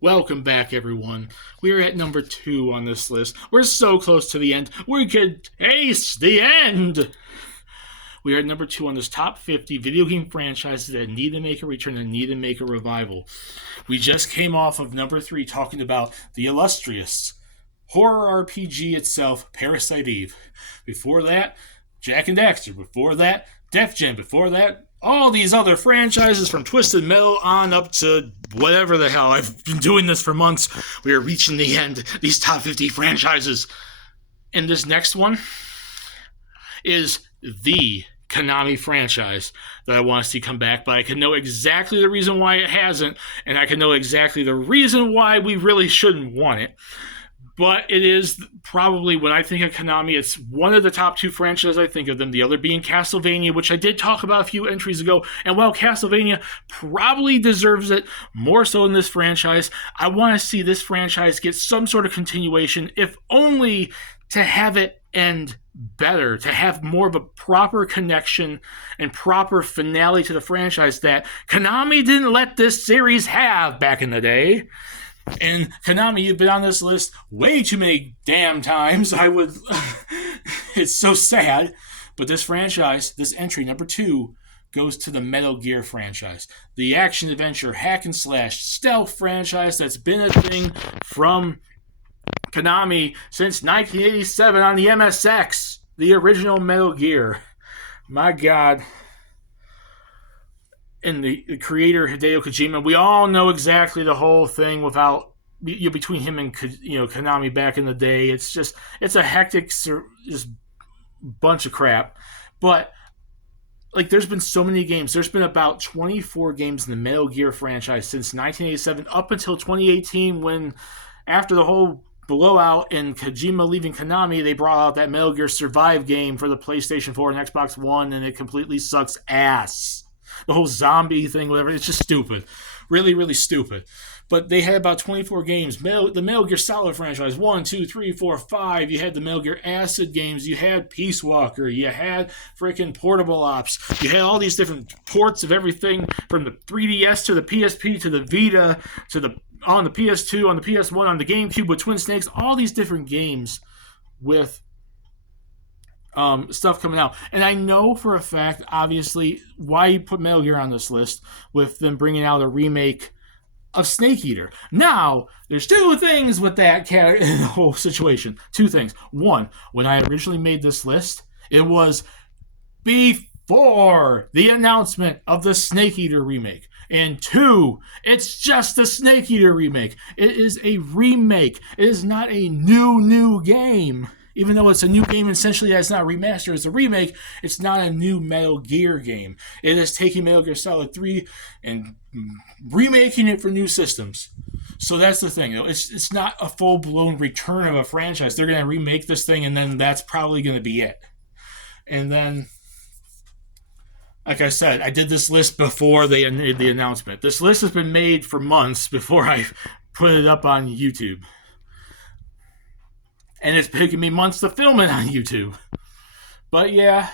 Welcome back, everyone. We are at number 2 on this list. We're so close to the end. We could taste the end. We are at number 2 on this top 50 video game franchises that need to make a return and need to make a revival. We just came off of number 3 talking about the illustrious horror RPG itself, Parasite Eve. Before that, Jak and Daxter. Before that, Def Jam. Before that, all these other franchises from Twisted Metal on up to whatever the hell. I've been doing this for months. We are reaching the end. These top 50 franchises. And this next one is the Konami franchise that I want to see come back, but I can know exactly the reason why it hasn't, and I can know exactly the reason why we really shouldn't want it. But it is probably, when I think of Konami, it's one of the top 2 franchises I think of them, the other being Castlevania, which I did talk about a few entries ago. And while Castlevania probably deserves it more so in this franchise, I want to see this franchise get some sort of continuation, if only to have it end better, to have more of a proper connection and proper finale to the franchise that Konami didn't let this series have back in the day. And Konami, you've been on this list way too many damn times. It's so sad. But this franchise, this entry, number 2, goes to the Metal Gear franchise. The action-adventure, hack-and-slash, stealth franchise that's been a thing from Konami since 1987 on the MSX. The original Metal Gear. My God. And the creator Hideo Kojima, we all know exactly the whole thing without between him and Konami back in the day. It's a hectic just bunch of crap. But like, there's been so many games. There's been about 24 games in the Metal Gear franchise since 1987 up until 2018, when after the whole blowout and Kojima leaving Konami, they brought out that Metal Gear Survive game for the PlayStation 4 and Xbox One, and it completely sucks ass. The whole zombie thing, whatever, it's just stupid. Really, really stupid. But they had about 24 games. The Metal Gear Solid franchise, 1, 2, 3, 4, 5. You had the Metal Gear Acid games. You had Peace Walker. You had freaking Portable Ops. You had all these different ports of everything from the 3DS to the PSP to the Vita to on the PS2, on the PS1, on the GameCube with Twin Snakes. All these different games with stuff coming out. And I know for a fact, obviously, why you put Metal Gear on this list with them bringing out a remake of Snake Eater. Now, there's 2 things with that whole situation. 2 things. 1, when I originally made this list, it was before the announcement of the Snake Eater remake. And 2, it's just the Snake Eater remake. It is a remake. It is not a new game. Even though it's a new game, essentially, it's not remastered, it's a remake, it's not a new Metal Gear game. It is taking Metal Gear Solid 3 and remaking it for new systems. So that's the thing. It's not a full-blown return of a franchise. They're going to remake this thing, and then that's probably going to be it. And then, like I said, I did this list before they made the announcement. This list has been made for months before I put it up on YouTube. And it's taken me months to film it on YouTube. But yeah,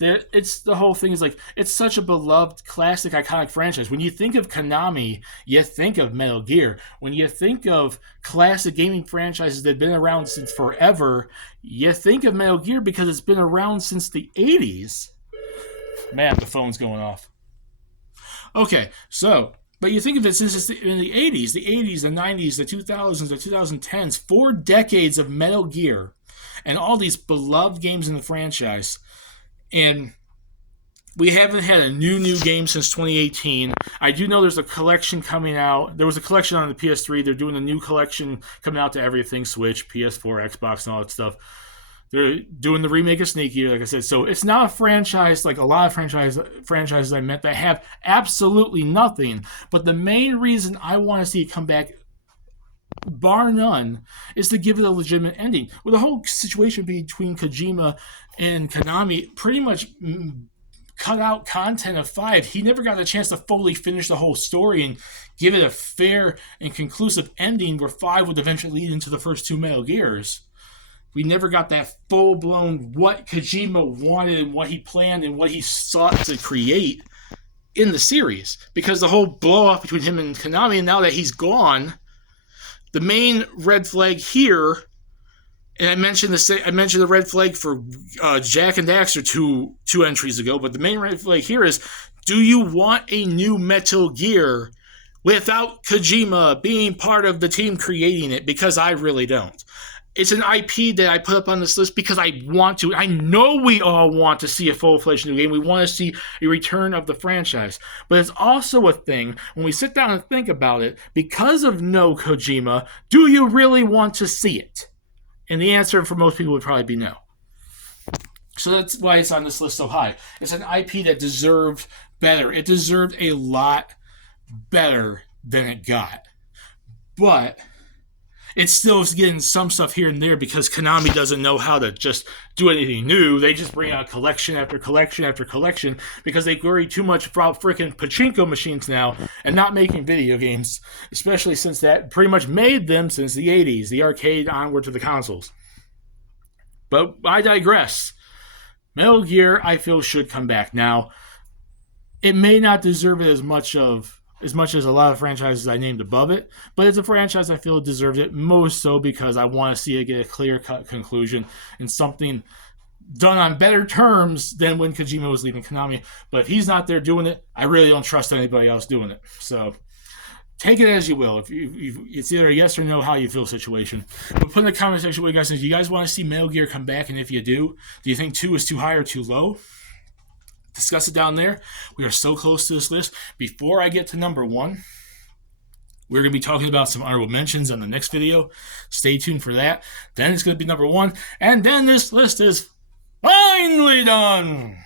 the whole thing is like, it's such a beloved, classic, iconic franchise. When you think of Konami, you think of Metal Gear. When you think of classic gaming franchises that have been around since forever, you think of Metal Gear because it's been around since the 80s. Man, the phone's going off. Okay, so... But you think of it since it's in the 80s, the 90s, the 2000s, the 2010s, 4 decades of Metal Gear and all these beloved games in the franchise. And we haven't had a new game since 2018. I do know there's a collection coming out. There was a collection on the PS3. They're doing a new collection coming out to everything, Switch, PS4, Xbox, and all that stuff. They're doing the remake of Snake Eater, like I said. So it's not a franchise like a lot of franchises I met that have absolutely nothing. But the main reason I want to see it come back, bar none, is to give it a legitimate ending. With the whole situation between Kojima and Konami pretty much cut out content of 5. He never got a chance to fully finish the whole story and give it a fair and conclusive ending where 5 would eventually lead into the first 2 Metal Gears. We never got that full-blown what Kojima wanted and what he planned and what he sought to create in the series. Because the whole blow-off between him and Konami, and now that he's gone, the main red flag here, and I mentioned the red flag for Jak and Daxter two entries ago, but the main red flag here is: do you want a new Metal Gear without Kojima being part of the team creating it? Because I really don't. It's an IP that I put up on this list because I want to. I know we all want to see a full-fledged new game. We want to see a return of the franchise. But it's also a thing, when we sit down and think about it, because of no Kojima, do you really want to see it? And the answer for most people would probably be no. So that's why it's on this list so high. It's an IP that deserved better. It deserved a lot better than it got. But it's still getting some stuff here and there because Konami doesn't know how to just do anything new. They just bring out collection after collection after collection because they worry too much about freaking pachinko machines now and not making video games, especially since that pretty much made them since the 80s, the arcade onward to the consoles. But I digress. Metal Gear, I feel, should come back. Now, it may not deserve it as much as a lot of franchises I named above it, but it's a franchise I feel deserves it, most so because I want to see it get a clear-cut conclusion and something done on better terms than when Kojima was leaving Konami. But if he's not there doing it, I really don't trust anybody else doing it. So take it as you will. If it's either a yes or no how you feel situation. But put in the comment section what you guys think. Do you guys want to see Metal Gear come back? And if you do you think 2 is too high or too low? Discuss it down there. We are so close to this list. Before I get to number 1, we're going to be talking about some honorable mentions on the next video. Stay tuned for that. Then it's going to be number 1. And then this list is finally done.